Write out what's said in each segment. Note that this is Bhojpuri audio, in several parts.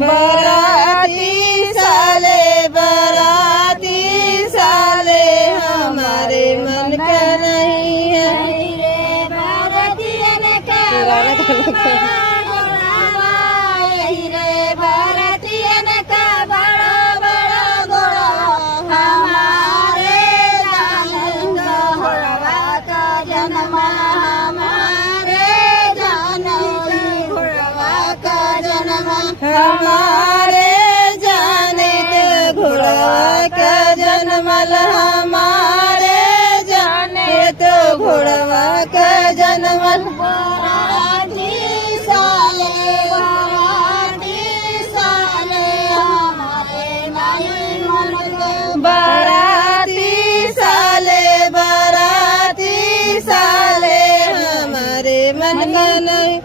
बराती साले हमारे मन का नहीं है। हमारे जाने तो घोड़वा का जन्मल, हमारे जाने तो घोड़वा का जन्मल। बराती साले हमारे नहीं मन का। बराती साले हमारे मन का नहीं।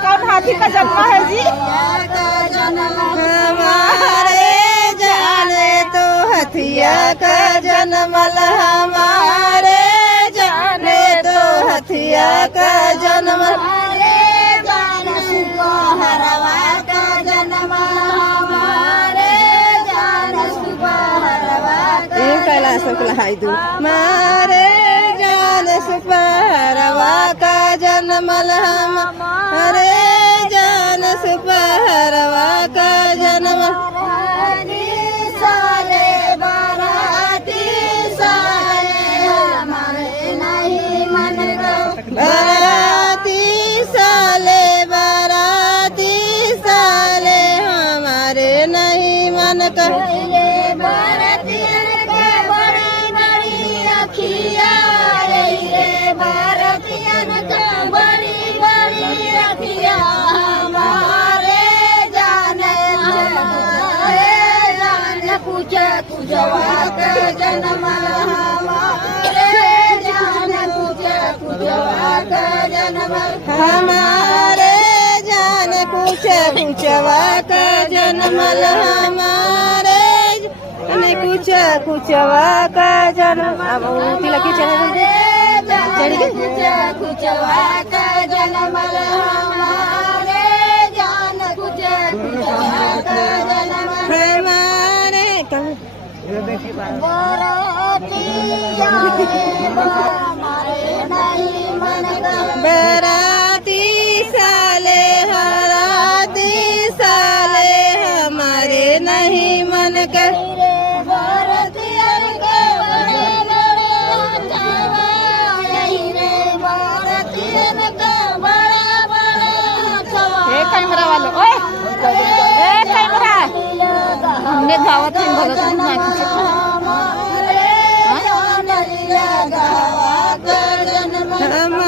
कौन हाथी का जन्म है जी? हमारे जाने तो हथिया का जन्मल, हमारे जाने तो हथिया का जन्मल। कैलाश हाइदू मारे जान सुपहरवा का जन्मल, हमारे जान सुपहरवा का जन्म। बराती साले हमारे नहीं मन का। बराती साले हमारे नहीं मन का। कुजवा का जन्म, हमारे जान कुजवा का जन्म। हमारे जान कुचवा का जन्मल, हमारे जान कुचवा का जन्म। अब तिलकी चढ़ कुचवा का जन्मल, हमारे जान कुचवा का जन्म। बराती साले हमारे नहीं मन का। कैमरा वालों, ओए कैमरा हमने गावात हम